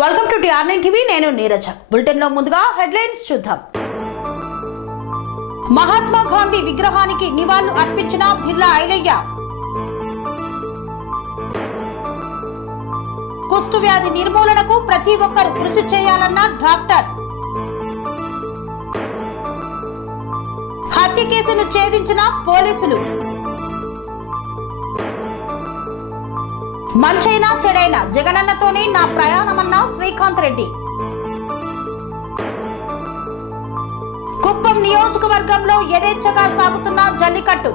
Welcome to టిఆర్9 TV. నేను Neeraja. Bulletin లో ముందుగా హెడ్లైన్స్ చూద్దాం. మహాత్మా గాంధీ విగ్రహానికి నివాళులు అర్పించిన బిర్లా ఐలయ్య. కుష్టు వ్యాధి నిర్మూలనకు ప్రతి ఒక్కరూ కృషి చేయాలన్న డాక్టర్. హత్య కేసును ఛేదించిన పోలీసులు. మంచైనా చెడైనా జగనన్నతోనే నా ప్రయాణమన్న శ్రీకాంత్ రెడ్డి. కుప్పం నియోజకవర్గంలో యథేచ్ఛగా సాగుతున్న జల్లికట్టు.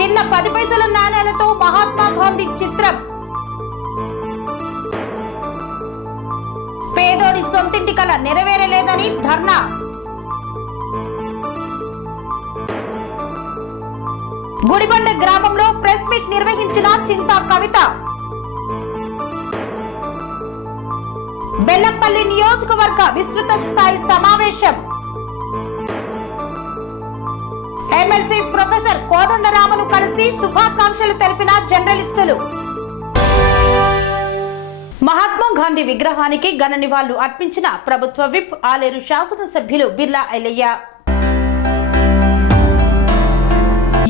చిన్న 10 పైసల నాణేలతో మహాత్మా గాంధీ చిత్రం. పేదోడి సొంతింటి కల నెరవేరలేదని ధర్నా. గుడిబండ గ్రామంలో ప్రెస్ మీట్ నిర్వహించిన చింతా కవిత. బెల్లంపల్లి నియోజకవర్గ విస్తృత స్థాయి సమావేశం. ఎమ్మెల్సీ ప్రొఫెసర్ కోదండరామను కలిసి శుభాకాంక్షలు తెలిపిన జర్నలిస్టులు. మహాత్మా గాంధీ విగ్రహానికి ఘన నివాళులు అర్పించిన ప్రభుత్వ విప్ ఆలేరు శాసనసభ్యులు బిర్లా ఐలయ్య.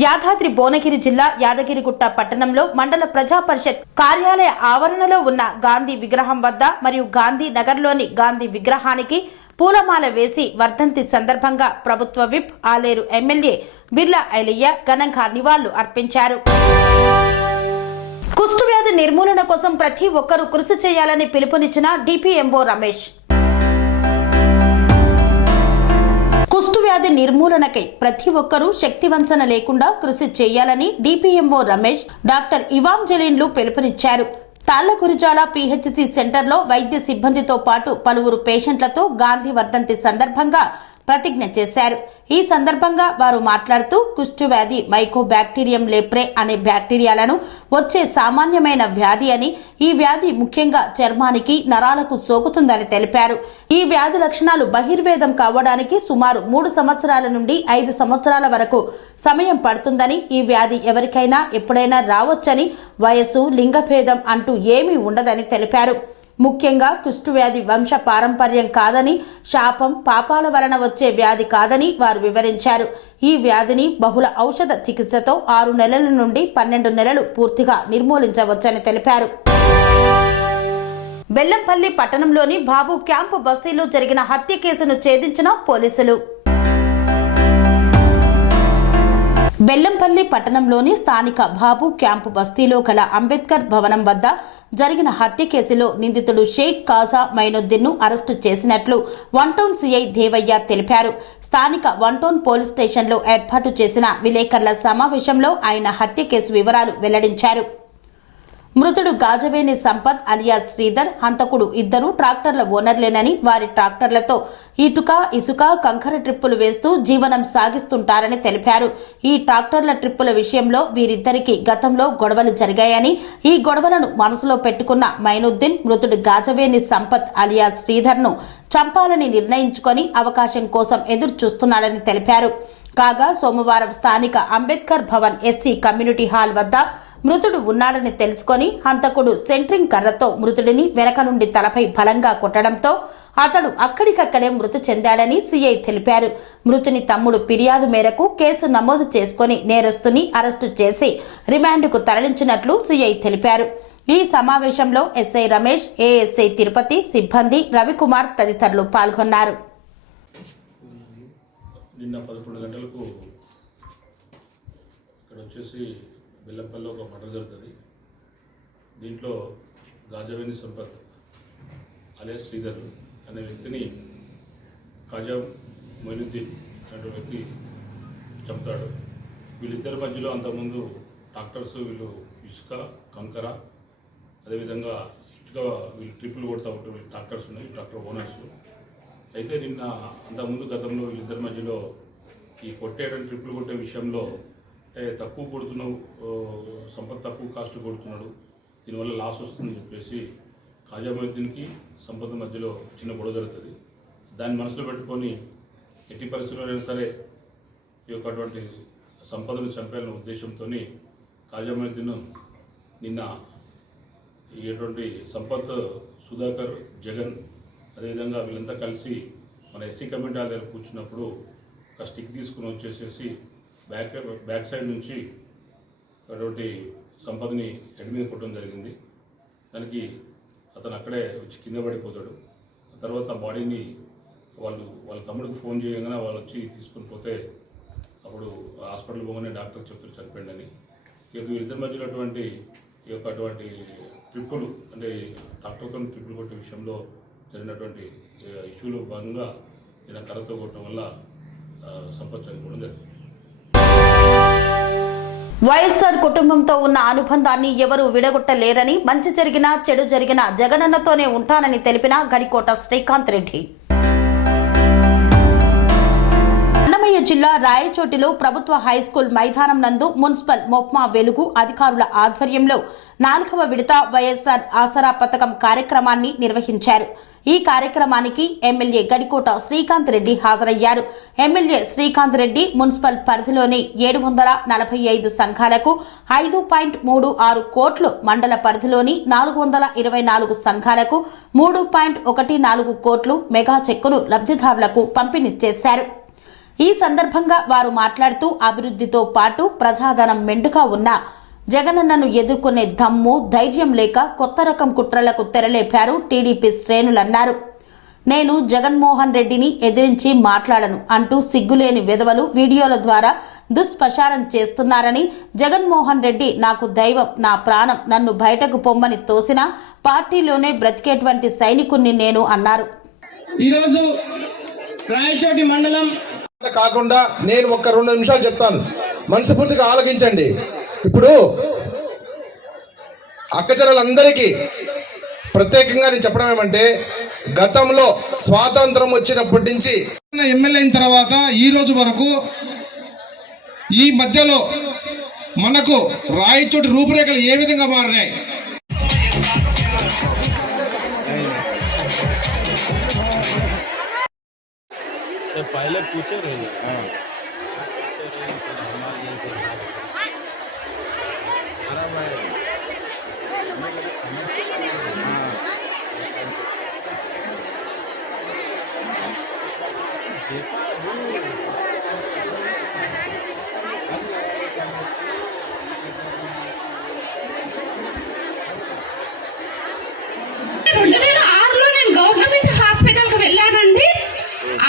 యాదాద్రి భువనగిరి జిల్లా యాదగిరిగుట్ట పట్టణంలో మండల ప్రజా పరిషత్ కార్యాలయ ఆవరణలో ఉన్న గాంధీ విగ్రహం వద్ద మరియు గాంధీ నగర్లోని గాంధీ విగ్రహానికి పూలమాల వేసి వర్ధంతి సందర్భంగా ప్రభుత్వ విప్ ఆలేరు ఎమ్మెల్యే బిర్లా ఐలయ్య ఘనంగా నివాళులు అర్పించారు. కుష్టు వ్యాధి నిర్మూలన కోసం ప్రతి ఒక్కరూ కృషి చేయాలని పిలుపునిచ్చిన డిపిఎంఓ రమేష్. కుష్టు వ్యాధి నిర్మూలనకై ప్రతి ఒక్కరూ శక్తివంచన లేకుండా కృషి చేయాలని డిపిఎంఓ రమేష్, డాక్టర్ ఇవాంజెలిన్లు పిలుపునిచ్చారు. తాళ్లగురిజాల పిహెచ్సి సెంటర్లో వైద్య సిబ్బందితో పాటు పలువురు పేషెంట్లతో గాంధీ వర్ధంతి సందర్భంగా ప్రతిజ్ఞ చేశారు. ఈ సందర్భంగా వారు మాట్లాడుతూ కుష్టు వ్యాధి మైకోబాక్టీరియం లేప్రే అనే బ్యాక్టీరియాలను వచ్చే సామాన్యమైన వ్యాధి అని, ఈ వ్యాధి ముఖ్యంగా చర్మానికి నరాలకు సోకుతుందని తెలిపారు. ఈ వ్యాధి లక్షణాలు బహిర్వేదం కావడానికి సుమారు 3 సంవత్సరాల నుండి 5 సంవత్సరాల వరకు సమయం పడుతుందని, ఈ వ్యాధి ఎవరికైనా ఎప్పుడైనా రావచ్చని, వయసు లింగభేదం అంటూ ఏమీ ఉండదని తెలిపారు. ముఖ్యంగా కుష్టు వ్యాధి వంశ పారంపర్యం కాదని, శాపం పాపాల వలన వచ్చే వ్యాధి కాదని వారు వివరించారు. ఈ వ్యాధిని బహుళ ఔషధ చికిత్సతో 6 నెలల నుండి 12 నెలలు పూర్తిగా నిర్మూలించవచ్చని తెలిపారు. బెల్లంపల్లి పట్టణంలోని బాబు క్యాంపు బస్తీలో జరిగిన హత్య కేసును ఛేదించిన పోలీసులు. బెల్లంపల్లి పట్టణంలోని స్థానిక బాబు క్యాంపు బస్తీలో గల అంబేద్కర్ భవనం వద్ద జరిగిన హత్య కేసులో నిందితుడు షేక్ కాసా మైనుద్దీన్ ను అరెస్టు చేసినట్లు 1 టౌన్ సిఐ దేవయ్య తెలిపారు. స్థానిక 1 టౌన్ పోలీస్ స్టేషన్లో ఏర్పాటు చేసిన విలేకరుల సమావేశంలో ఆయన హత్య కేసు వివరాలు వెల్లడించారు. మృతుడు గాజవేని సంపత్ అలియాస్ శ్రీధర్, హంతకుడు ఇద్దరు ట్రాక్టర్ల ఓనర్లేనని, వారి ట్రాక్టర్లతో ఇటుక, ఇసుక, కంకర ట్రిప్పులు వేస్తూ జీవనం సాగిస్తుంటారని తెలిపారు. ఈ ట్రాక్టర్ల ట్రిప్పుల విషయంలో వీరిద్దరికి గతంలో గొడవలు జరిగాయని, ఈ గొడవలను మనసులో పెట్టుకున్న మైనుద్దీన్ మృతుడు గాజవేని సంపత్ అలియాస్ శ్రీధర్ ను చంపాలని నిర్ణయించుకొని అవకాశం కోసం ఎదురు చూస్తున్నాడని తెలిపారు. కాగా సోమవారం స్థానిక Ambedkar Bhavan SC community hall వద్ద మృతుడు ఉన్నాడని తెలుసుకొని హంతకుడు సెంట్రింగ్ కర్రతో మృతుడిని వెనక నుండి తలపై బలంగా కొట్టడంతో అతడు అక్కడికక్కడే మృతి చెందాడని సిఐ తెలిపారు. మృతుని తమ్ముడు ఫిర్యాదు మేరకు కేసు నమోదు చేసుకుని నేరస్తుని అరెస్టు చేసి రిమాండ్కు తరలించినట్లు సిఐ తెలిపారు. ఈ సమావేశంలో ఎస్ఐ రమేష్, ఏఎస్ఐ తిరుపతి, సిబ్బంది రవికుమార్ తదితరులు పాల్గొన్నారు. నిన్న 11 గంటలకు ఇక్కడ వచ్చేసి బెల్లంపల్లిలో ఒక మర్డర్ జరుగుతుంది. దీంట్లో గాజవేని సంపత్ అలియాస్ శ్రీధర్ అనే వ్యక్తిని ఖాజా మొయినుద్దీన్ అనే వ్యక్తి చంపుతాడు. వీళ్ళిద్దరి మధ్యలో అంతకుముందు ట్రాక్టర్స్, వీళ్ళు ఇసుక, కంకర, అదేవిధంగా ఇటుక వీళ్ళు ట్రిప్పులు కొడతా ఉంటారు. వీళ్ళు ట్రాక్టర్స్ ఉన్నాయి, ట్రాక్టర్ ఓనర్స్. అయితే నిన్న అంతకుముందు గతంలో వీళ్ళిద్దరి మధ్యలో ఈ కొట్టేయడం, ట్రిప్పులు కొట్టే విషయంలో తక్కువ కొడుతున్నావు, సంపత్ తక్కువ కాస్ట్ కొడుతున్నాడు, దీనివల్ల లాస్ వస్తుందని చెప్పేసి ఖాజా మొయినుద్దీన్కి సంపత్ మధ్యలో చిన్న గొడవ జరుగుతుంది. దాన్ని మనసులో పెట్టుకొని ఎట్టి పరిస్థితుల్లో సరే ఈ యొక్క సంపదను చంపాలనే ఉద్దేశంతో ఖాజా మొయినుద్దీన్ నిన్న ఇటువంటి సంపత్, సుధాకర్, జగన్ అదేవిధంగా వీళ్ళంతా కలిసి మన ఎస్సీ కమిటీ దగ్గర కూర్చున్నప్పుడు ఒక స్టిక్ తీసుకుని వచ్చేసేసి బ్యాక్ సైడ్ నుంచి అటువంటి సంపదని హెడ్ మీద కొట్టడం జరిగింది. దానికి అతను అక్కడే వచ్చి కింద పడిపోతాడు. తర్వాత బాడీని వాళ్ళ తమ్ముడికి ఫోన్ చేయగానే వాళ్ళు వచ్చి తీసుకుని పోతే అప్పుడు హాస్పిటల్ పోగానే డాక్టర్ చెప్తారు చనిపోయిందని. వీళ్ళిద్దరి మధ్యలో అటువంటి ట్రిప్పులు అంటే డాక్టర్తో ట్రిప్పులు కొట్టే విషయంలో జరిగినటువంటి ఇష్యూలో భాగంగా ఈయన కర్రతో కొట్టడం వల్ల సంపత్ చనిపోవడం జరిగింది. వైఎస్ఆర్ కుటుంబంతో ఉన్న అనుబంధాన్ని ఎవరూ విడగొట్టలేరని, మంచి జరిగినా చెడు జరిగినా జగనన్నతోనే ఉంటానని తెలిపిన గడికోట శ్రీకాంత్ రెడ్డి. అన్నమయ్య జిల్లా రాయచోటిలో ప్రభుత్వ హైస్కూల్ మైదానం నందు మున్సిపల్ మొప్మా వెలుగు అధికారుల ఆధ్వర్యంలో 4వ విడత వైఎస్ఆర్ ఆసరా పథకం కార్యక్రమాన్ని నిర్వహించారు. ఈ కార్యక్రమానికి ఎమ్మెల్యే గడికోట శ్రీకాంత్ రెడ్డి హాజరయ్యారు. ఎమ్మెల్యే శ్రీకాంత్ రెడ్డి మున్సిపల్ పరిధిలోని 745 సంఘాలకు 5.36 కోట్లు, మండల పరిధిలోని 424 సంఘాలకు 3.14 కోట్లు మెగా చెక్కును లబ్ధిదారులకు పంపిణీ చేశారు. ఈ సందర్భంగా వారు మాట్లాడుతూ అభివృద్ధితో పాటు ప్రజాధనం మెండుగా ఉన్న జగనన్నను ఎదుర్కొనే దమ్ము, ధైర్యం లేక కొత్త రకం కుట్రలకు తెరలేపారు టీడీపీ శ్రేణులన్నారు. నేను జగన్మోహన్ రెడ్డిని ఎదిరించి మాట్లాడను అంటూ సిగ్గులేని వెధవలు వీడియోల ద్వారా దుష్ప్రచారం చేస్తున్నారని, జగన్మోహన్ రెడ్డి నాకు దైవం, నా ప్రాణం, నన్ను బయటకు పొమ్మని తోసిన పార్టీలోనే బ్రతికేటువంటి సైనికుణ్ణి నేను అన్నారు. ఈరోజు రాయచోటి మండలం కాకుండా నేను ఒక 2 నిమిషాలు చెప్తాను, మనస్ఫూర్తిగా ఆలోచించండి. ఇప్పుడు అక్కచెల్లెలందరికీ ప్రత్యేకంగా నేను చెప్పడం ఏమంటే, గతంలో స్వాతంత్రం వచ్చినప్పటి నుంచి ఎమ్మెల్యే అయిన తర్వాత ఈ రోజు వరకు ఈ మధ్యలో మనకు రాయచోటి రూపురేఖలు ఏ విధంగా మారినాయి, पहले पूछे रहे గవర్నమెంట్ హాస్పిటల్ కి వెళ్ళానండి.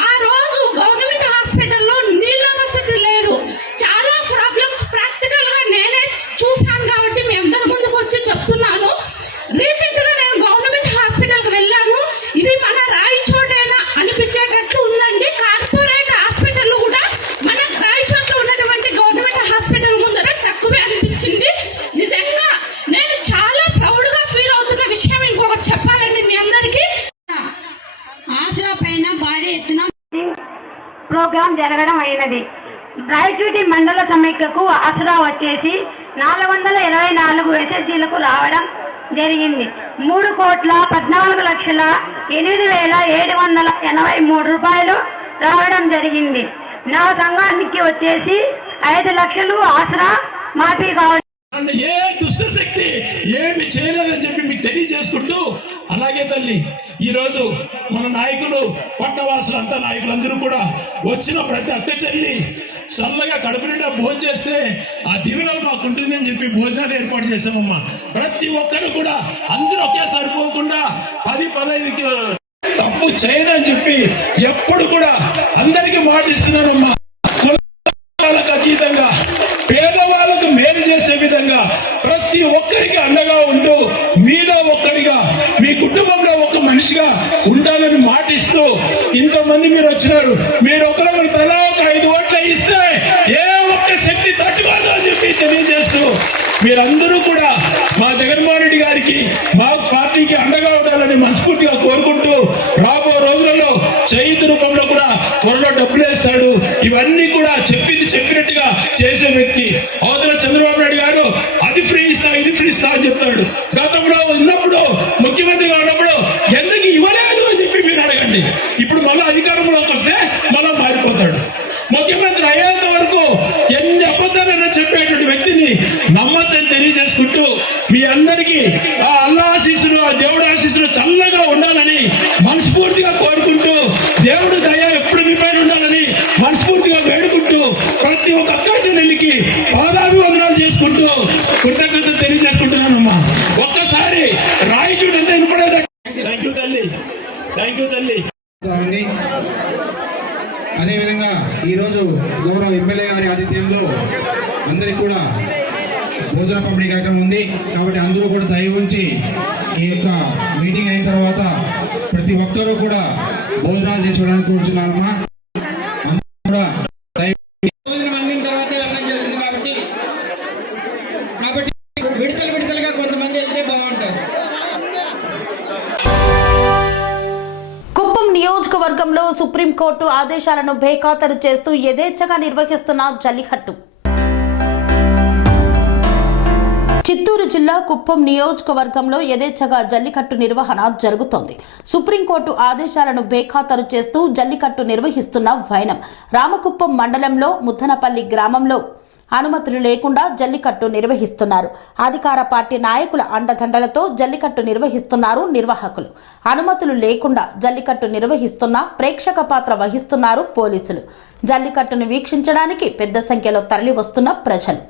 ఆ రోజు గవర్నమెంట్ హాస్పిటల్లో నీళ్ళ వసతి లేదు. చాలా ప్రాబ్లమ్స్ ప్రాక్టికల్ గా నేనే చూసాను కాబట్టి మీ అందరి ముందుకు వచ్చి చెప్తున్నాను. రీసెంట్ గా నేను గవర్నమెంట్ హాస్పిటల్ కి వెళ్ళాను. ఇది మన రాయచోటేనా అనిపించేటట్లు ఉందండి. కార్పొరేట్ హాస్పిటల్ కూడా మన రాయచోట్లో ఉన్నటువంటి గవర్నమెంట్ హాస్పిటల్ ముందర తక్కువే అనిపించింది. నిజంగా నేను చాలా ప్రౌడ్ గా ఫీల్ అవుతున్న విషయం ఇంకొకటి చెప్పాలండి మీ అందరికీ. ఆసరా పైన భారీ ఎత్తున ప్రోగ్రాం జరగడం అయినది. రాయచోటి మండల సమైక్యకు ఆసరా వచ్చేసి 424 ఎస్ఎస్జీలకు రావడం జరిగింది. 3,14,08,783 రూపాయలు రావడం జరిగింది. నా సంఘానికి వచ్చేసి 5 లక్షలు ఆసరా మాఫీ కావడం. ఏ దుష్ట శక్తి ఏమి చేయలేదని చెప్పి మీకు తెలియజేసుకుంటూ, అలాగే తల్లి ఈరోజు మన నాయకులు, పట్టణవాసులు అంతా నాయకులందరూ కూడా వచ్చిన ప్రతి అక్క చెల్లి చల్లగా కడుపు నిండా భోజనం చేస్తే ఆ దీవెనలు మాకు ఉంటుంది అని చెప్పి భోజనాలు ఏర్పాటు చేసామమ్మా. ప్రతి ఒక్కరు కూడా అందరూ ఒకేసారి పోకుండా 10-15 కిలోలు తప్పు చేయనని చెప్పి ఎప్పుడు కూడా అందరికీ మాటిస్తున్నారమ్మా. కులాలకు అతీతంగా పేదవాళ్ళకు మేలు చేసే విధంగా ప్రతి ఒక్కరికి అండగా ఉంటూ మీలో ఒక్కడిగా, మీ కుటుంబంలో ఒక మనిషిగా ఉండాలని మాటిస్తూ ఇంతమంది మీరు వచ్చినారు. మీరు ఒకరు తలా ఒక 5 ఓట్లు ఇస్తే ఏ ఒక్క శక్తి తట్టుకోదు అని చెప్పి తెలియజేస్తూ, మీరందరూ కూడా మా జగన్మోహన్ రెడ్డి గారికి, మా పార్టీకి అండగా ఉండాలని మనస్ఫూర్తిగా కోరుకుంటూ, రాబో రోజులలో చేతి రూపంలో కూడా త్వరలో డబ్బులు వేస్తాడు. ఇవన్నీ కూడా చెప్పింది చెప్పినట్టుగా చేసే వ్యక్తి. అవతల చంద్రబాబు నాయుడు గారు అది ఫ్రీ ఇస్తా, ఇది ఫ్రీ ఇస్తా అని చెప్తాడు. గతంలో ఉన్నప్పుడు ముఖ్యమంత్రిగా ఉన్నప్పుడు ఎందుకు ఇవ్వలేదు అని చెప్పి మీరు అడగండి. ఇప్పుడు మళ్ళీ అధికారంలోకి వస్తే మళ్ళీ మారిపోతాడు. ముఖ్యమంత్రి అయ్యేంత వరకు ఎన్ని అబద్ధాలైనా చెప్పేటువంటి వ్యక్తిని నమ్మద్దని తెలియజేసుకుంటూ, మీ అందరికీ ఆ అల్లా ఉంది. అదేవిధంగా ఈరోజు గౌరవ ఎమ్మెల్యే గారి ఆతిథ్యంలో అందరికి కూడా భోజన పంపిణీ కార్యక్రమం ఉంది. కాబట్టి అందరూ కూడా దయ ఉంచి ఈ యొక్క మీటింగ్ అయిన తర్వాత ప్రతి ఒక్కరూ కూడా భోజనాలు చేసుకోవడానికి కూర్చున్నారమ్మా. అందరూ కూడా భోజనం అందిన తర్వాత వెళ్ళడం జరుగుతుంది. కాబట్టి విడతలుగా కొంతమంది వెళ్తే బాగుంటుంది. కుప్పం నియోజకవర్గంలో సుప్రీంకోర్టు ఆదేశాలను బేఖాతరు చేస్తూ యథేచ్ఛగా నిర్వహిస్తున్న జల్లికట్టు. చిత్తూరు జిల్లా కుప్పం నియోజకవర్గంలో యథేచ్ఛగా జల్లికట్టు నిర్వహణ జరుగుతోంది. సుప్రీంకోర్టు ఆదేశాలను బేఖాతరు చేస్తూ జల్లికట్టు నిర్వహిస్తున్న వైనం. రామకుప్పం మండలంలో ముద్దనపల్లి గ్రామంలో అనుమతులు లేకుండా జల్లికట్టు నిర్వహిస్తున్నారు. అధికార పార్టీ నాయకుల అండదండలతో జల్లికట్టు నిర్వహిస్తున్నారు నిర్వాహకులు. అనుమతులు లేకుండా జల్లికట్టు నిర్వహిస్తున్న ప్రేక్షక పాత్ర వహిస్తున్నారు పోలీసులు. జల్లికట్టును వీక్షించడానికి పెద్ద సంఖ్యలో తరలి వస్తున్న ప్రజలు.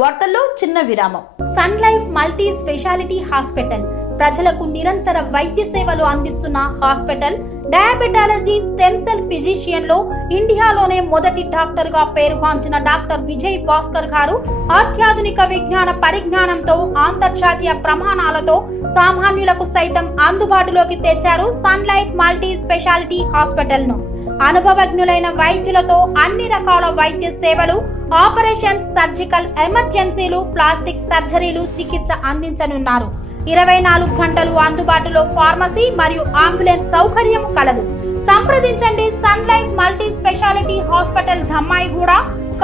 వార్తల్లో చిన్న విరామం. Sun Life multi speciality hospital ప్రజలకు నిరంతర వైద్య సేవలు అందిస్తున్న hospital. Diabetology, stem cell physician లో ఇండియాలోనే మొదటి డాక్టర్ గా పేరుగాంచిన డాక్టర్ విజయ్ భాస్కర్ గారు అత్యాధునిక విజ్ఞాన పరిజ్ఞానంతో అంతర్జాతీయ ప్రమాణాలతో సామాన్యులకు సైతం అందుబాటులోకి తెచ్చారు Sun Life multi speciality hospital ను. అనుభవజ్ఞులైన వైద్యులతో అన్ని రకాల వైద్య సేవలు, ఆపరేషన్స్, సర్జికల్ ఎమర్జెన్సీలు, ప్లాస్టిక్ సర్జరీలు, చికిత్స అందించనున్నారు. 24 గంటలు అందుబాటులో ఫార్మసీ మరియు అంబులెన్స్ సౌకర్యం కలదు. సంప్రదించండి Sun Life multi speciality hospital, Dammaiguda.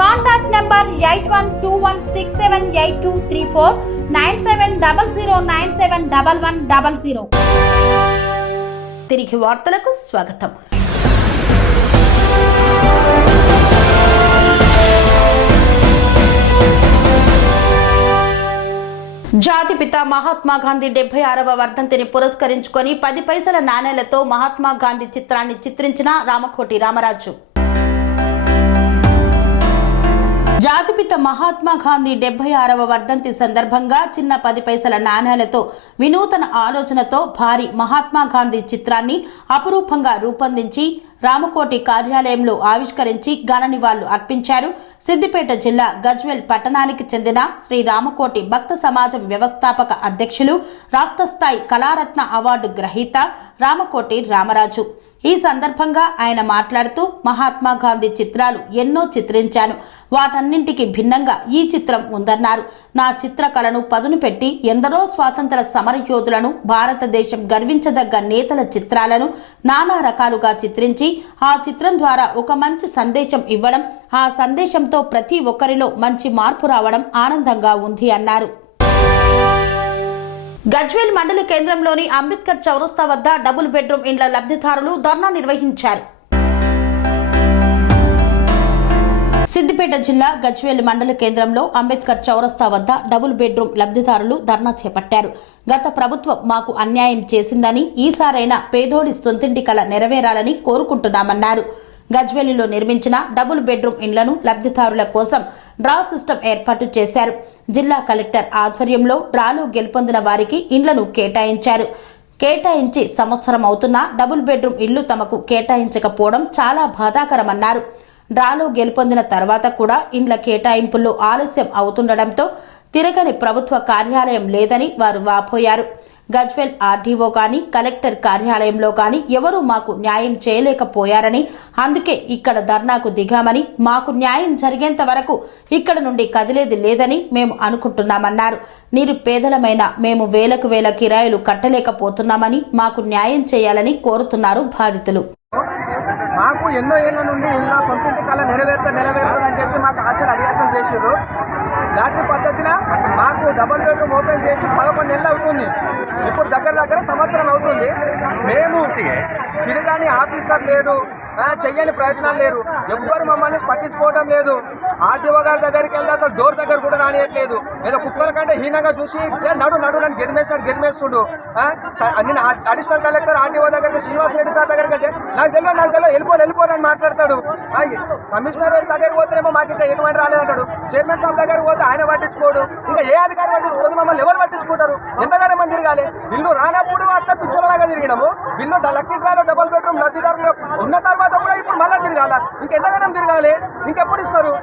Contact number 8121678234 9700971100. తిరిగి వార్తలకు స్వాగతం. జాతిపిత మహాత్మా గాంధీ 76వ వర్ధంతిని పురస్కరించుకొని 10 పైసల నాణేలతో మహాత్మా గాంధీ చిత్రాన్ని చిత్రించిన రామకోటి రామరాజు. జాతిపిత మహాత్మా గాంధీ 76వ వర్ధంతి సందర్భంగా చిన్న 10 పైసల నాణేలతో వినూతన ఆలోచనతో భారీ మహాత్మా గాంధీ చిత్రాన్ని అపురూపంగా రూపొందించి రామకోటి కార్యాలయంలో ఆవిష్కరించి ఘన నివాళులు అర్పించారు. సిద్దిపేట జిల్లా గజ్వేల్ పట్టణానికి చెందిన శ్రీ రామకోటి భక్త సమాజం వ్యవస్థాపక అధ్యక్షులు, రాష్ట్ర స్థాయి కళారత్న అవార్డు గ్రహీత రామకోటి రామరాజు. ఈ సందర్భంగా ఆయన మాట్లాడుతూ, మహాత్మా గాంధీ చిత్రాలు ఎన్నో చిత్రించాను, వాటన్నింటికి భిన్నంగా ఈ చిత్రం ఉందన్నారు. నా చిత్రకళను పదును పెట్టి ఎందరో స్వాతంత్ర సమరయోధులను, భారతదేశం గర్వించదగ్గ నేతల చిత్రాలను నానా రకాలుగా చిత్రించి ఆ చిత్రం ద్వారా ఒక మంచి సందేశం ఇవ్వడం, ఆ సందేశంతో ప్రతి ఒక్కరిలో మంచి మార్పు రావడం ఆనందంగా ఉంది అన్నారు. గజ్వేల్ మండల కేంద్రంలోని అంబేద్కర్ చౌరస్తా వద్ద డబుల్ బెడ్రూమ్ ఇండ్ల లబ్ధిదారులు ధర్నా నిర్వహించారు. సిద్దిపేట జిల్లా గజ్వేల్ మండల కేంద్రంలో అంబేద్కర్ చౌరస్తా వద్ద డబుల్ బెడ్రూమ్ లబ్ధిదారులు ధర్నా చేపట్టారు. గత ప్రభుత్వం మాకు అన్యాయం చేసిందని, ఈసారైనా పేదోడి సొంతింటి కల నెరవేరాలని కోరుకుంటున్నామన్నారు. గజ్వేలిలో నిర్మించిన డబుల్ బెడ్రూమ్ ఇండ్లను లబ్ధిదారుల కోసం డ్రా సిస్టమ్ ఏర్పాటు చేశారు. జిల్లా కలెక్టర్ ఆధ్వర్యంలో డ్రాలో గెలుపొందిన వారికి ఇండ్లను కేటాయించి సంవత్సరం అవుతున్నా డబుల్ బెడ్రూమ్ ఇళ్లు తమకు కేటాయించకపోవడం చాలా బాధాకరమన్నారు. డ్రాలో గెలుపొందిన తర్వాత కూడా ఇండ్ల కేటాయింపుల్లో ఆలస్యం అవుతుండటంతో తిరగని ప్రభుత్వ కార్యాలయం లేదని వారు వాపోయారు. గజ్వేల్ ఆర్డీఓ కానీ, కలెక్టర్ కార్యాలయంలో కానీ ఎవరూ మాకు న్యాయం చేయలేకపోయారని, అందుకే ఇక్కడ ధర్నాకు దిగామని, మాకు న్యాయం జరిగేంత వరకు ఇక్కడ నుండి కదిలేది లేదని మేము అనుకుంటున్నామన్నారు. నిరుపేదలమైన మేము వేలకు వేల కిరాయిలు కట్టలేకపోతున్నామని, మాకు న్యాయం చేయాలని కోరుతున్నారు బాధితులు. మాకు ఎన్నో ఏళ్ల నుండి ఇలా సొంతింటి కళ నెరవేరుతుందని చెప్పి మాకు ఆశలు అడియాసం చేసారు. దాటి పద్ధతిన మాకు డబుల్ బెడ్రూమ్ ఓపెన్ చేసి 11 నెలలు అవుతుంది. ఇప్పుడు దగ్గర సంవత్సరం అవుతుంది. మేము తిరగాని ఆఫీసర్ లేడు, చెయ్యని ప్రయత్నాలు లేరు. ఎవ్వరు మమ్మల్ని పట్టించుకోవడం లేదు. ఆర్టీఓ గారి దగ్గరికి వెళ్తే అసలు డోర్ దగ్గర కూడా రానియట్లేదు. ఏదో కుక్కల కంటే హీనంగా చూసి నడు నన్ను గెదిమేస్తుడు. నేను అడిషనల్ కలెక్టర్ ఆర్టీఓ దగ్గరికి శ్రీనివాస్ రెడ్డి సార్ దగ్గరికి వెళ్తే నాకు తెలియదు వెళ్ళిపోరని మాట్లాడతాడు. కమిషనర్ దగ్గరికి పోతేనేమో మాకు ఇంకా ఎటువంటి రాలేదంటాడు. చైర్మన్ సాబ్ దగ్గరికి పోతే ఆయన పట్టించుకోడు. ఇంకా ఏ అధికారి పట్టించుకోదు. మమ్మల్ని ఎవరు పట్టించుకుంటారు? ఎంతగానో మంది తిరగాలి. బిల్లు రానప్పుడు అట్లా పిచ్చోళ్ళలాగా తిరిగినాము. బిల్లు లక్కీ డ్రాలో డబుల్ బెడ్రూమ్ లబ్ధిదారులు ఉన్న తర్వాత కూడా ఇప్పుడు మళ్ళీ తిరగాల. ఇంకెంతగానో తిరగాలి. ఇంకెప్పుడు ఇస్తారు?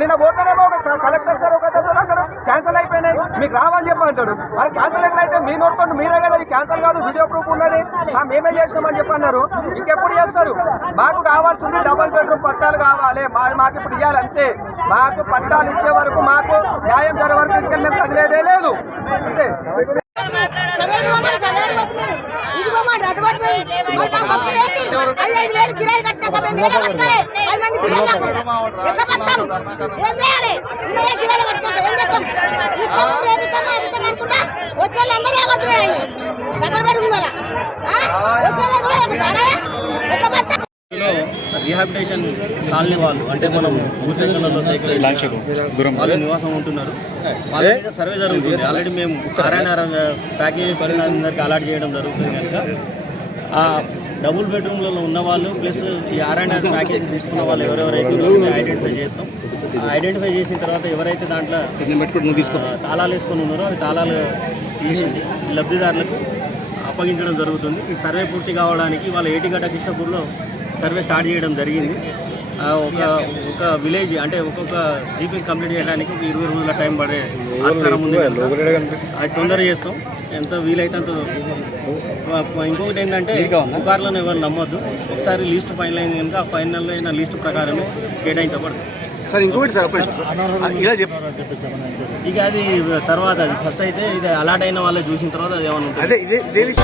నిన్న పోతేనేమో ఒక కలెక్టర్ సార్ ఒక అక్కడ క్యాన్సిల్ అయిపోయినాయి మీకు రావని చెప్పి అంటాడు. మరి క్యాన్సిల్ ఎట్లయితే మీ నోట్ మీరే కదా క్యాన్సిల్ కాదు వీడియో ప్రూఫ్ ఉన్నది మేమే చేసినామని చెప్పి అన్నారు. ఇంకెప్పుడు చేస్తారు? మాకు కావాల్సింది డబుల్ బెడ్రూమ్ పట్టాలు కావాలి. మాకు ఇప్పుడు ఇవ్వాలి అంతే. మాకు పట్టాలు ఇచ్చే వరకు మాకు న్యాయం జరిగే వరకు ఇంకా మేము కదిలేదే లేదు అంతే. రీహాబిలిటేషన్ కాలనీ వాళ్ళు అంటే మనం భూసేకరణలో వాళ్ళు నివాసం ఉంటున్నారు. వాళ్ళ మీద సర్వే జరుగుతుంది. ఆల్రెడీ మేము ఆర్ఎన్ఆర్ ప్యాకేజెస్ అందరికి అలాట్ చేయడం జరుగుతుంది కనుక ఆ డబుల్ బెడ్రూమ్లలో ఉన్న వాళ్ళు ప్లస్ ఈ ఆర్ఎన్ఆర్ ప్యాకేజ్ తీసుకున్న వాళ్ళు ఎవరెవరైతే ఐడెంటిఫై చేస్తాం. ఐడెంటిఫై చేసిన తర్వాత ఎవరైతే దాంట్లో తాళాలు వేసుకొని ఉన్నారో అవి తాళాలు తీసేసి లబ్ధిదారులకు అప్పగించడం జరుగుతుంది. ఈ సర్వే పూర్తి కావడానికి వాళ్ళ ఏటిగడ్డ కృష్ణపూర్లో సర్వే స్టార్ట్ చేయడం జరిగింది. ఒక విలేజ్ అంటే ఒక్కొక్క జీపీ కంప్లీట్ చేయడానికి 20 రోజుల టైం పడే ఆస్కారం ఉంది. అది తొందర చేస్తాం ఎంత వీలైతే అంత. ఇంకొకటి ఏంటంటే పుకార్లను ఎవరు నమ్మొద్దు. ఒకసారి లిస్ట్ ఫైనల్ అయింది కనుక ఆ ఫైనల్ అయిన లిస్ట్ ప్రకారమే కేటాయించబడుతుంది. సార్ ఇంకొకటి సార్ ఇలా ఇక అది తర్వాత అది ఫస్ట్ అయితే ఇది అలాట్ అయిన వాళ్ళు చూసిన తర్వాత అది ఏమైనా ఉంటుంది.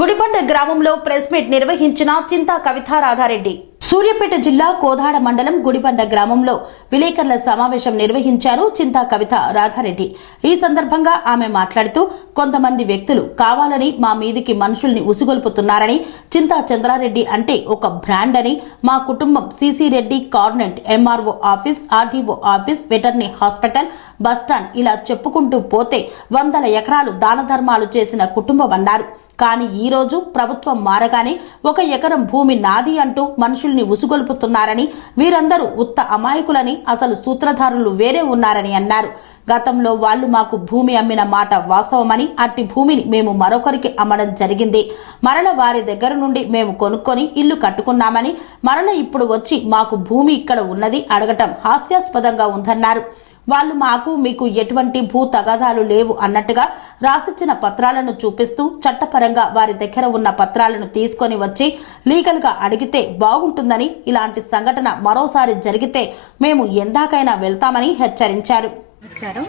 గుడిబండ గ్రామంలో ప్రెస్ మీట్ నిర్వహించిన చింతా కవితా రాధారెడ్డి. సూర్యాపేట జిల్లా కోదాడ మండలం గుడిబండ గ్రామంలో విలేకరుల సమావేశం నిర్వహించారు చింతా కవిత రాధారెడ్డి. ఈ సందర్భంగా ఆమె మాట్లాడుతూ కొంతమంది వ్యక్తులు కావాలని మా మీదికి మనుషుల్ని ఉసుగొల్పుతున్నారని, చింతా చంద్రారెడ్డి అంటే ఒక బ్రాండ్ అని, మా కుటుంబం CC Reddy కార్నెట్, MRO office, RDO office, veterinary hospital, bus stand ఇలా చెప్పుకుంటూ పోతే 100 ఎకరాలు దాన ధర్మాలు చేసిన కుటుంబం అన్నారు. కానీ ఈ రోజు ప్రభుత్వం మారగానే 1 ఎకరం భూమి నాది అంటూ మనుషుల్ని ఉసుగొల్పుతున్నారని, వీరందరూ ఉత్త అమాయకులని, అసలు సూత్రధారులు వేరే ఉన్నారని అన్నారు. గతంలో వాళ్ళు మాకు భూమి అమ్మిన మాట వాస్తవమని, అట్టి భూమిని మేము మరొకరికి అమ్మడం జరిగింది. మరల వారి దగ్గర నుండి మేము కొనుక్కొని ఇల్లు కట్టుకున్నామని, మరల ఇప్పుడు వచ్చి మాకు భూమి ఇక్కడ ఉన్నది అడగటం హాస్యాస్పదంగా ఉందన్నారు. వాళ్ళు మాకు మీకు ఎటువంటి భూ తగాదాలు లేవు అన్నట్టుగా రాసిచ్చిన పత్రాలను చూపిస్తూ చట్టపరంగా వారి దగ్గర ఉన్న పత్రాలను తీసుకొని వచ్చి లీగల్ గా అడిగితే బాగుంటుందని, ఇలాంటి సంఘటన మరోసారి జరిగితే మేము ఎందాకైనా వెళ్తామని హెచ్చరించారు. నమస్కారం.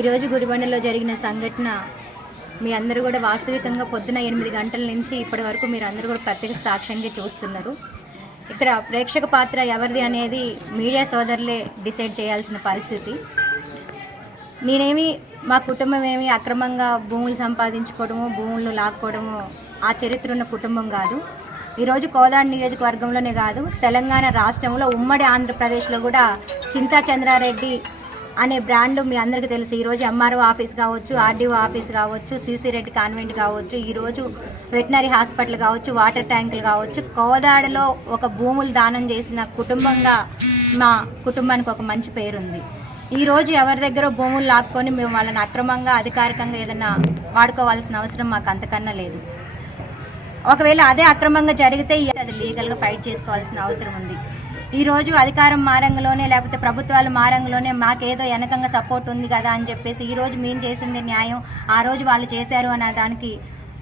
ఈరోజు గుడిబండలో జరిగిన సంఘటన మీ అందరూ కూడా వాస్తవికంగా పొద్దున 8 గంటల నుంచి ఇప్పటి వరకు మీరు అందరూ కూడా ప్రత్యక్ష సాక్ష్యంగా చూస్తున్నారు. ఇక్కడ ప్రేక్షక పాత్ర ఎవరిది అనేది మీడియా సోదరులే డిసైడ్ చేయాల్సిన పరిస్థితి. నేనేమి మా కుటుంబం ఏమి అక్రమంగా భూములు సంపాదించుకోవడము, భూములు లాక్కోవడము ఆ చరిత్ర ఉన్న కుటుంబం కాదు. ఈరోజు కోదాడ నియోజకవర్గంలోనే కాదు, తెలంగాణ రాష్ట్రంలో ఉమ్మడి ఆంధ్రప్రదేశ్లో కూడా చింతా చంద్రారెడ్డి అనే బ్రాండ్ మీ అందరికీ తెలుసు. ఈరోజు ఎంఆర్ఓ ఆఫీస్ కావచ్చు, ఆర్డీఓ ఆఫీస్ కావచ్చు, సిసి రెడ్డి కాన్వెంట్ కావచ్చు, ఈరోజు వెటనరీ హాస్పిటల్ కావచ్చు, వాటర్ ట్యాంకులు కావచ్చు, కోదాడలో ఒక భూములు దానం చేసిన కుటుంబంగా మా కుటుంబానికి ఒక మంచి పేరుంది. ఈరోజు ఎవరి దగ్గర భూములు లాక్కొని మేము వాళ్ళని అక్రమంగా అధికారికంగా ఏదైనా వాడుకోవాల్సిన అవసరం మాకు అంతకన్నా లేదు. ఒకవేళ అదే అక్రమంగా జరిగితే అది లీగల్గా ఫైట్ చేసుకోవాల్సిన అవసరం ఉంది. ఈరోజు అధికారం మారంగంలోనే లేకపోతే ప్రభుత్వాలు మారంగంలోనే మాకేదో వెనకంగా సపోర్ట్ ఉంది కదా అని చెప్పేసి ఈరోజు మేము చేసింది న్యాయం, ఆ రోజు వాళ్ళు చేశారు అనే దానికి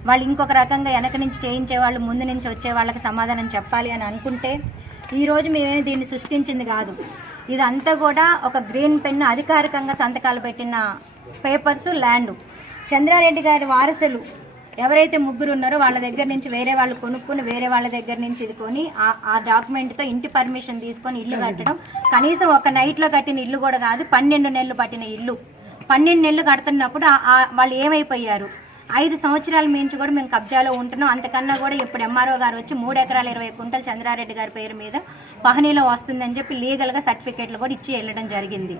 వాళ్ళు ఇంకొక రకంగా వెనక నుంచి చేయించే వాళ్ళు ముందు నుంచి వచ్చే వాళ్ళకి సమాధానం చెప్పాలి అని అనుకుంటే, ఈరోజు మేమేమి దీన్ని సృష్టించింది కాదు. ఇదంతా కూడా ఒక గ్రీన్ పెన్ అధికారికంగా సంతకాలు పెట్టిన పేపర్స్, ల్యాండ్. చంద్రారెడ్డి గారి వారసులు ఎవరైతే 3 ఉన్నారో వాళ్ళ దగ్గర నుంచి వేరే వాళ్ళు కొనుక్కుని వేరే వాళ్ళ దగ్గర నుంచి ఇది కొని ఆ డాక్యుమెంట్తో ఇంటి పర్మిషన్ తీసుకొని ఇల్లు కట్టడం, కనీసం ఒక నైట్లో కట్టిన ఇల్లు కూడా కాదు, 12 నెలలు పట్టిన ఇల్లు. 12 నెలలు కడుతున్నప్పుడు వాళ్ళు ఏమైపోయారు? 5 సంవత్సరాల మించి కూడా మేము కబ్జాలో ఉంటున్నాం. అంతకన్నా కూడా ఇప్పుడు ఎంఆర్ఓ గారు వచ్చి 3 ఎకరాల 20 కుంటలు చంద్రారెడ్డి గారి పేరు మీద పహనీలో వస్తుందని చెప్పి లీగల్గా సర్టిఫికేట్లు కూడా ఇచ్చి వెళ్ళడం జరిగింది.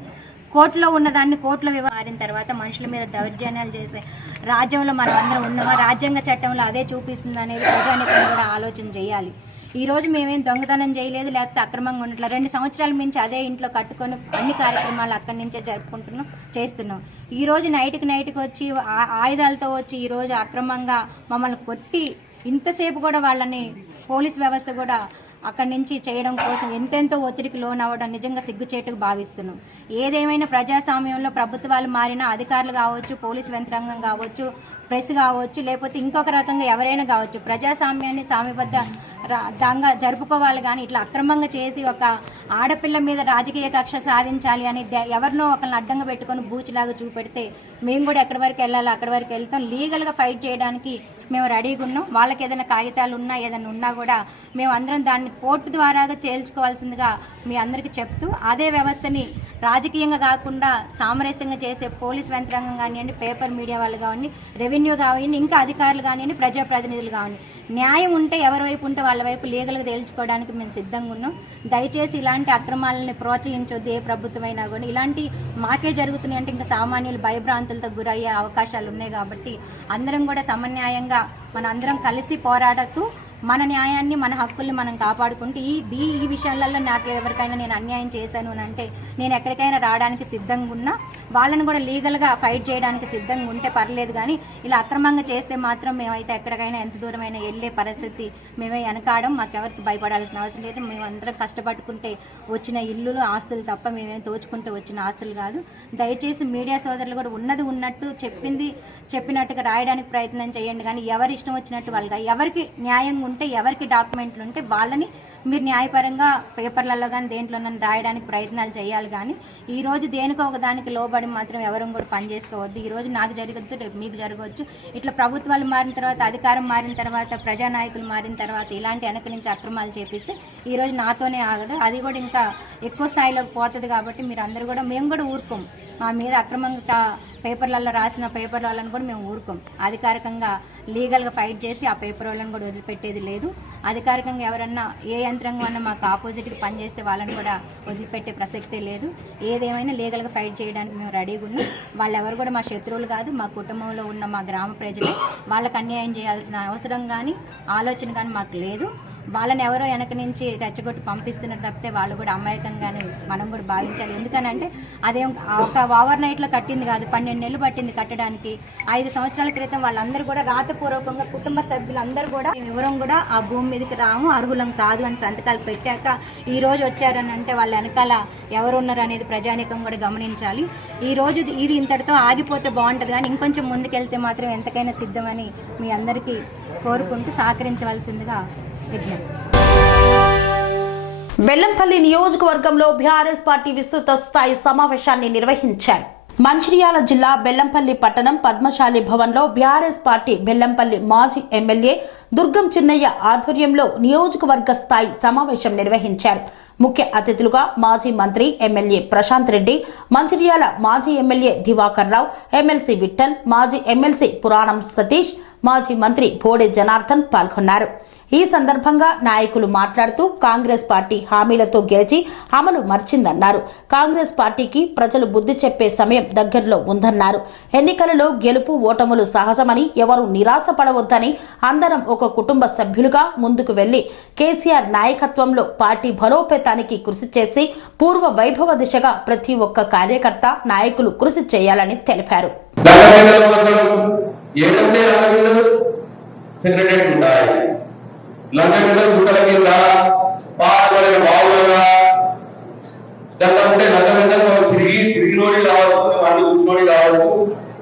కోర్టులో ఉన్నదాన్ని కోర్టులో మారిన తర్వాత మనుషుల మీద దౌర్జన్యాలు చేసే రాజ్యంలో మనం అందరం ఉన్నామా? రాజ్యాంగ చట్టంలో అదే చూపిస్తుంది అనేది ప్రజానికం కూడా ఆలోచన చేయాలి. ఈ రోజు మేమేం దొంగతనం చేయలేదు, లేకపోతే అక్రమంగా ఉండట్లేదు. 2 సంవత్సరాల మించి అదే ఇంట్లో కట్టుకొని అన్ని కార్యక్రమాలు అక్కడి నుంచే జరుపుకుంటున్నాం, చేస్తున్నాం. ఈ రోజు నైట్కి వచ్చి ఆయుధాలతో వచ్చి ఈ రోజు అక్రమంగా మమ్మల్ని కొట్టి ఇంతసేపు కూడా వాళ్ళని పోలీస్ వ్యవస్థ కూడా అక్కడి నుంచి చేయడం కోసం ఎంతెంతో ఒత్తిడికి లోన్ అవ్వడం నిజంగా సిగ్గుచేటుకు భావిస్తున్నాం. ఏదేమైనా ప్రజాస్వామ్యంలో ప్రభుత్వాలు మారినా అధికారులు కావచ్చు, పోలీసు యంత్రాంగం కావచ్చు, ప్రెస్ కావచ్చు, లేకపోతే ఇంకొక రకంగా ఎవరైనా కావచ్చు, ప్రజాస్వామ్యాన్ని సామ్యబద్ధంగా జరుపుకోవాలి. కానీ ఇట్లా అక్రమంగా చేసి ఒక ఆడపిల్ల మీద రాజకీయ కక్ష సాధించాలి అని ఎవరినో ఒకరిని అడ్డంగా పెట్టుకొని బూచిలాగా చూపెడితే మేము కూడా ఎక్కడి వరకు వెళ్ళాలో అక్కడి వరకు వెళ్తాం. లీగల్గా ఫైట్ చేయడానికి మేము రెడీగా ఉన్నాం. వాళ్ళకి ఏదైనా కాగితాలు ఉన్నా ఏదైనా ఉన్నా కూడా మేము అందరం దాన్ని కోర్టు ద్వారాగా తేల్చుకోవాల్సిందిగా మీ అందరికీ చెప్తూ, అదే వ్యవస్థని రాజకీయంగా కాకుండా సామరస్యంగా చేసే పోలీస్ యంత్రాంగం కానివ్వండి, పేపర్ మీడియా వాళ్ళు కానివ్వండి, రెవెన్యూ కానివ్వండి, ఇంకా అధికారులు కానివ్వండి, ప్రజాప్రతినిధులు కానివ్వండి, న్యాయం ఉంటే ఎవరి వైపు ఉంటే వాళ్ళ వైపు లీగల్గా తేల్చుకోవడానికి మేము సిద్ధంగా ఉన్నాం. దయచేసి ఇలాంటి అక్రమాలని ప్రోత్సహించొద్దు. ఏ ప్రభుత్వమైనా కూడా ఇలాంటి మాకే జరుగుతున్నాయి అంటే ఇంకా సామాన్యులు భయభ్రాంతులతో గురయ్యే అవకాశాలు ఉన్నాయి. కాబట్టి అందరం కూడా సమన్యాయంగా మన అందరం కలిసి పోరాడుతూ మన న్యాయాన్ని, మన హక్కుల్ని మనం కాపాడుకుంటూ ఈ విషయాలలో నాకు ఎవరికైనా నేను అన్యాయం చేశాను అని అంటే నేను ఎక్కడికైనా రావడానికి సిద్ధంగా ఉన్నా. వాళ్ళని కూడా లీగల్గా ఫైట్ చేయడానికి సిద్ధంగా ఉంటే పర్లేదు. కానీ ఇలా అక్రమంగా చేస్తే మాత్రం మేమైతే ఎక్కడికైనా ఎంత దూరమైనా వెళ్ళే పరిస్థితి మేమే వెనకాడం. మాకెవరికి భయపడాల్సిన అవసరం లేదు. మేమందరం కష్టపడుకుంటే వచ్చిన ఇల్లులు, ఆస్తులు తప్ప మేమేం దోచుకుంటే వచ్చిన ఆస్తులు కాదు. దయచేసి మీడియా సోదరులు కూడా ఉన్నది ఉన్నట్టు చెప్పినట్టుగా రాయడానికి ప్రయత్నం చేయండి. కానీ ఎవరి ఇష్టం వచ్చినట్టు వాళ్ళగా ఎవరికి న్యాయం ఉంటే, ఎవరికి డాక్యుమెంట్లు ఉంటే వాళ్ళని మీరు న్యాయపరంగా పేపర్లలో కానీ దేంట్లోనైనా రాయడానికి ప్రయత్నాలు చేయాలి. కానీ ఈరోజు దేనికో ఒక దానికి లోబడి మాత్రం ఎవరు కూడా పనిచేసుకోవద్దు. ఈరోజు నాకు జరగచ్చు, రేపు మీకు జరగవచ్చు. ఇట్లా ప్రభుత్వాలు మారిన తర్వాత, అధికారం మారిన తర్వాత, ప్రజానాయకులు మారిన తర్వాత ఇలాంటి వెనక నుంచి అక్రమాలు చేపిస్తే ఈరోజు నాతోనే ఆగదు, అది కూడా ఇంకా ఎక్కువ స్థాయిలోకి పోతుంది. కాబట్టి మీరు అందరూ కూడా, మేము కూడా ఊరుకోం. మా మీద అక్రమంగా పేపర్లలో రాసిన పేపర్లను కూడా మేము ఊరుకోం. అధికారికంగా లీగల్గా ఫైట్ చేసి ఆ పేపర్ వాళ్ళని కూడా వదిలిపెట్టేది లేదు. అధికారికంగా ఎవరన్నా ఏ యంత్రాంగం అన్నా మాకు ఆపోజిట్గా పనిచేస్తే వాళ్ళని కూడా వదిలిపెట్టే ప్రసక్తే లేదు. ఏదేమైనా లీగల్గా ఫైట్ చేయడానికి మేము రెడీగా ఉన్నాం. వాళ్ళెవరు కూడా మా శత్రువులు కాదు. మా కుటుంబంలో ఉన్న మా గ్రామ ప్రజలే. వాళ్ళకి అన్యాయం చేయాల్సిన అవసరం కానీ ఆలోచన కానీ మాకు లేదు. వాళ్ళని ఎవరో వెనక నుంచి రెచ్చగొట్టి పంపిస్తున్నారు తప్పితే వాళ్ళు కూడా అమాయకంగానే మనం కూడా భావించాలి. ఎందుకనంటే అదేం ఒక ఓవర్ నైట్లో కట్టింది కాదు, 12 నెలలు పట్టింది కట్టడానికి. 5 సంవత్సరాల క్రితం వాళ్ళందరూ కూడా రాతపూర్వకంగా కుటుంబ సభ్యులందరూ కూడా వివరం కూడా ఆ భూమి మీదకి రాము, అర్హులం కాదు అని సంతకాలు పెట్టాక ఈ రోజు వచ్చారని అంటే వాళ్ళ వెనకాల ఎవరున్నారు అనేది ప్రజానీకం కూడా గమనించాలి. ఈ రోజు ఇది ఇంతటితో ఆగిపోతే బాగుంటుంది. కానీ ఇంకొంచెం ముందుకెళ్తే మాత్రం ఎంతకైనా సిద్ధమని మీ అందరికీ కోరుకుంటూ సహకరించవలసిందిగా బెల్లంపల్లి నియోజకవర్గంలో బీఆర్ఎస్ పార్టీ విస్తృత స్థాయి సమావేశాన్ని నిర్వహించారు. మంచిర్యాల జిల్లా బెల్లంపల్లి పట్టణం పద్మశాలి భవన్లో బీఆర్ఎస్ పార్టీ బెల్లంపల్లి మాజీ ఎమ్మెల్యే దుర్గం చిన్నయ్య ఆధ్వర్యంలో నియోజకవర్గ స్థాయి సమావేశం నిర్వహించారు. ముఖ్య అతిథులుగా మాజీ మంత్రి ఎమ్మెల్యే ప్రశాంత్ రెడ్డి, మంచిర్యాల మాజీ ఎమ్మెల్యే దివాకర్ రావు, ఎమ్మెల్సీ విఠల్, మాజీ ఎమ్మెల్సీ పురాణం సతీష్, మాజీ మంత్రి బోడే జనార్దన్ పాల్గొన్నారు. ఈ సందర్భంగా నాయకులు మాట్లాడుతూ కాంగ్రెస్ పార్టీ హామీలతో గెలిచి అమలు మర్చిందన్నారు. కాంగ్రెస్ పార్టీకి ప్రజలు బుద్ధి చెప్పే సమయం దగ్గరలో ఉందన్నారు. ఎన్నికలలో గెలుపు ఓటములు సహజమని, ఎవరు నిరాశపడవద్దని, అందరం ఒక కుటుంబ సభ్యులుగా ముందుకు వెళ్లి కేసీఆర్ నాయకత్వంలో పార్టీ బలోపేతానికి కృషి చేసి పూర్వ వైభవ దిశగా ప్రతి ఒక్క కార్యకర్త, నాయకులు కృషి చేయాలని తెలిపారు. లంగమిద్దరు గుట్టల కింద పాడబడిన బావులుగా ఉంటే లంగమిద్దరు తిరిగి నోడి కావచ్చు, అన్ని నోడి కావచ్చు,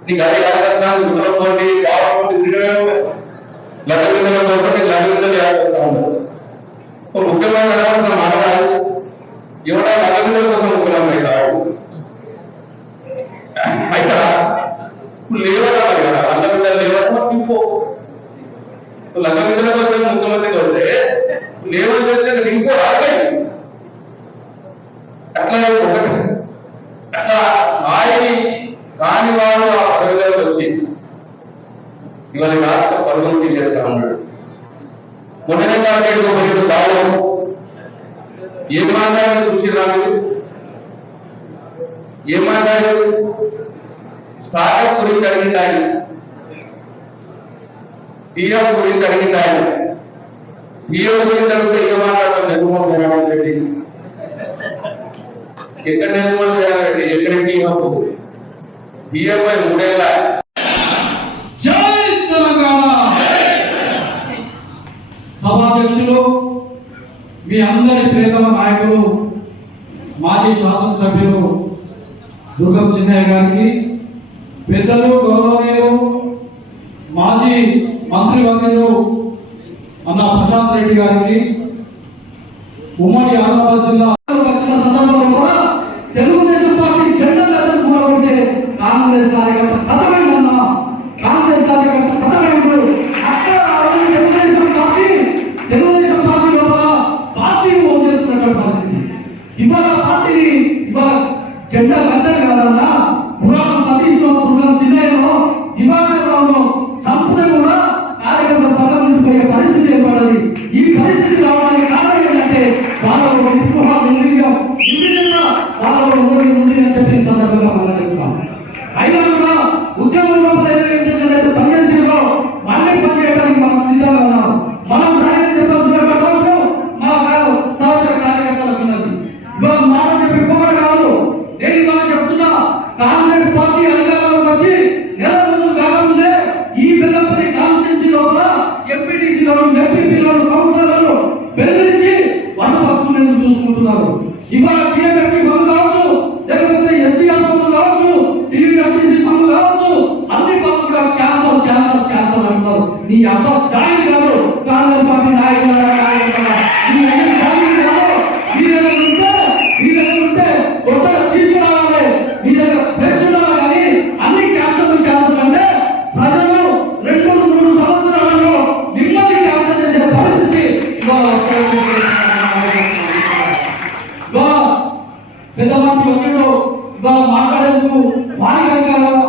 నీకు అదే కాకుండా గుట్టలతోటి బావులతోటి తిరగడం లంగమిద్దల కోసం లంగమిద్దలు చేస్తా ఉంటారు. ముఖ్యమైన మాట్లాడాలి ఎవరైనా లంగమిద్దల కోసం ముఖ్యమంత్రి కాదు. అయితే లేవరాలి కదా, లంగమిద్దలు లేవడం ఇంకో లంగమిద్దల కోసం ముఖ్యమంత్రి వస్తే లేవని చేస్తే ఇంకో రాగండి. అట్లా స్థాయి కాని వాడు ఆ పదవిలో వచ్చి మాట్లాడుకోబోయేది కావాలి. ఏం మాట్లాడారు చూసి రాలేదు, ఏం మాట్లాడారు? స్టార్టప్ గురించి అడిగింది ఆయన, టీఎఫ్ గురించి అడిగింది ఆయన, టీఎఫ్ గురించి అడిగితే ఏం మాట్లాడతాం? జగన్మోహన్ రెడ్డి ఎక్కడ జగన్మోహన్ రెడ్డి, ఎక్కడ టీఎఫ్? టీఎఫ్ 3 ఏళ్ళ. జై తెలంగాణ. సభాధ్యక్షులు, మీ అందరి ప్రియతమ నాయకులు, మాజీ శాసనసభ్యులు దుర్గం చిన్నయ్య గారికి, పెద్దలు గౌరవనీయులు మాజీ మంత్రివర్యులు అన్న ప్రశాంత్ రెడ్డి గారికి, ఉమ్మడి ఆదిలాబాద్ జిల్లా వచ్చిన సందర్భంలో కూడా తెలుగుదేశం పార్టీ జెండా కూడా ఉంటే కాంగ్రెస్ కార్యకర్త కథమైందన్న, కాంగ్రెస్ కార్యకర్త కథమైండు. అక్కడ తెలుగుదేశం పార్టీ లోపల పార్టీని ఓన్ చేస్తున్నటువంటి పరిస్థితి. ఇవాళ పార్టీని ఇవాళ జెండా గద్దరు కాదన్నా, పురాణం సతీష్ దుర్గం చిన్నయ్యను వివాహంలో చంపుతే కూడా కార్యకర్త పక్కన తీసుకుపోయే పరిస్థితి ఏర్పడది. ఈ పరిస్థితి రావడానికి కారణం ఏంటంటే వాళ్ళలో వాళ్ళలో ఉంది అని చెప్పి సందర్భంగా మాట్లాడుతున్నాం. అయినా కూడా ఉద్యోగంలో పనిచేసేలో మళ్ళీ పనిచేయడానికి మనం సిద్ధంగా ఉన్నాం. మనం చెప్పాల్సిన మా సహచర కార్యకర్తలకు ఉన్నది. ఇవాళ మాట చెప్పి పోవడం కాదు. నేను ఇవాళ చెప్తున్నా, కాంగ్రెస్ పార్టీ అధికారంలోకి వచ్చి నెల రోజులు కాకముందే ఈ బెల్లంపల్లి కాన్స్టిట్యూన్సీ లోపల ఎంపీటీసీలను, ఎంపీపీలను, కౌన్సిలర్లను బెదిరించి వశపరుచుకునేందుకు చూసుకుంటున్నారు. ఇవాళ టీఎంపీ పనులు కావచ్చు, లేకపోతే ఎస్టీఆర్ పనులు కావచ్చు, టీవీఎంటీసీ పనులు కావచ్చు, అన్ని పనులు కూడా క్యాన్సల్ క్యాన్సల్ క్యాన్సల్ అంటున్నారు. నీ అబ్బా జాయిన్ కాదు కాంగ్రెస్ పార్టీ నాయకులు కొత్తగా తీసుకురావాలి. మీ దగ్గర ప్రెస్ ఉండాలి, కానీ అన్ని క్యాన్సల్ క్యాన్సల్ అంటే ప్రజలు 2-3 సంవత్సరాలలో మిమ్మల్ని క్యాన్సల్ చేసే పరిస్థితి పెద్ద మనిషి వచ్చిండు. ఇవాళ మాట్లాడేందుకు వారికి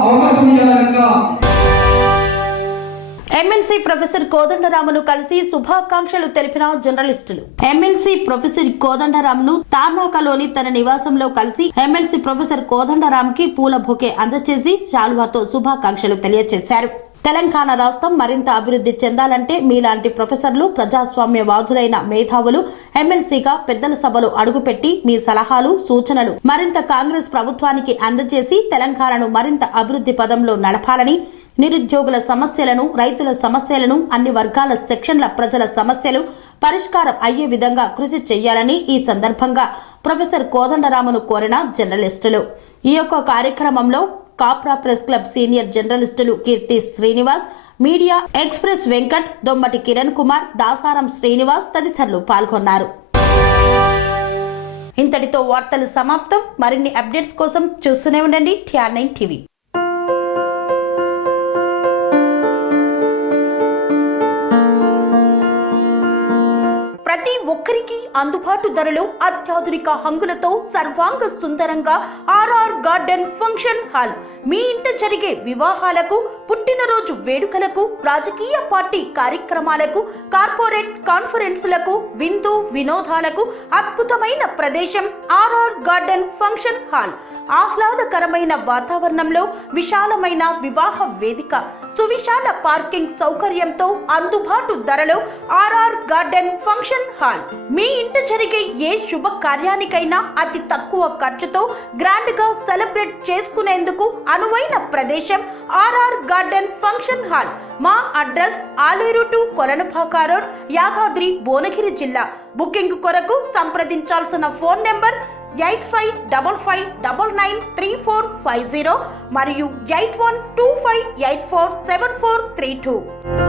అవకాశం ఇవ్వాలక ఎమ్మెల్సీ ప్రొఫెసర్ కోదండరామును కలిసి శుభాకాంక్షలు తెలిపిన జర్నలిస్టులు. ఎమ్మెల్సీ ప్రొఫెసర్ కోదండరామును తార్నాకలోని తన నివాసంలో కలిసి ఎమ్మెల్సీ ప్రొఫెసర్ కోదండరాంకి పూల బొకే అందజేసి శాలువాతో శుభాకాంక్షలు తెలియజేశారు. తెలంగాణ రాష్ట్రం మరింత అభివృద్ధి చెందాలంటే మీలాంటి ప్రొఫెసర్లు, ప్రజాస్వామ్యవాదులైన మేధావులు ఎమ్మెల్సీగా పెద్దల సభలో అడుగుపెట్టి మీ సలహాలు, సూచనలు మరింత కాంగ్రెస్ ప్రభుత్వానికి అందజేసి తెలంగాణను మరింత అభివృద్ధి పదంలో నడపాలని, నిరుద్యోగుల సమస్యలను, రైతుల సమస్యలను, అన్ని వర్గాల సెక్షన్ల ప్రజల సమస్యలు పరిష్కారం అయ్యే విధంగా కృషి చేయాలని ఈ సందర్భంగా ప్రొఫెసర్ కోదండరామును కోరిన జర్నలిస్టులు. ఈ యొక్క కార్యక్రమంలో కాప్రా ప్రెస్ క్లబ్ సీనియర్ జర్నలిస్టులు కీర్తి శ్రీనివాస్, మీడియా ఎక్స్ప్రెస్ వెంకట్, దొమ్మటి కిరణ్ కుమార్, దాసారం శ్రీనివాస్ తదితరులు పాల్గొన్నారు. ఇంతటితో వార్తలు సమాప్తం. మరిన్ని అప్డేట్స్ కోసం చూస్తూనే ఉండండి TR9 టీవీ. ప్రతి ఒక్కరికి అందుబాటు ధరలో అత్యాధునిక హంగులతో సర్వాంగ సుందరంగా ఆర్ఆర్ గార్డెన్ ఫంక్షన్ హాల్. మీ ఇంట జరిగే వివాహాలకు, పుట్టినరోజు వేడుకలకు, రాజకీయ పార్టీ కార్యక్రమాలకు, కార్పొరేట్ కాన్ఫరెన్సులకు, విందు వినోదాలకు అద్భుతమైన ప్రదేశం ఆర్ఆర్ గార్డెన్ ఫంక్షన్ హాల్. ఆహ్లాదకరమైన వాతావరణంలో విశాలమైన వివాహ వేదిక, సువిశాల పార్కింగ్ సౌకర్యంతో అందుబాటు ధరలో ఆర్ఆర్ గార్డెన్ ఫంక్షన్ హాల్. మీ ఇంట జరిగే ఏ శుభ కార్యానికైనా అతి తక్కువ ఖర్చుతో గ్రాండ్ గా సెలబ్రేట్ చేసుకునేందుకు అనువైన ప్రదేశం ఆర్ఆర్ గార్డెన్ ఫంక్షన్ హాల్. మా address Aleru to Kolanupaka road, Yadadri Bhuvanagiri జిల్లా. బుకింగ్ కొరకు సంప్రదించాల్సిన ఫోన్ నెంబర్ 8555993450 మరియు 8125847432.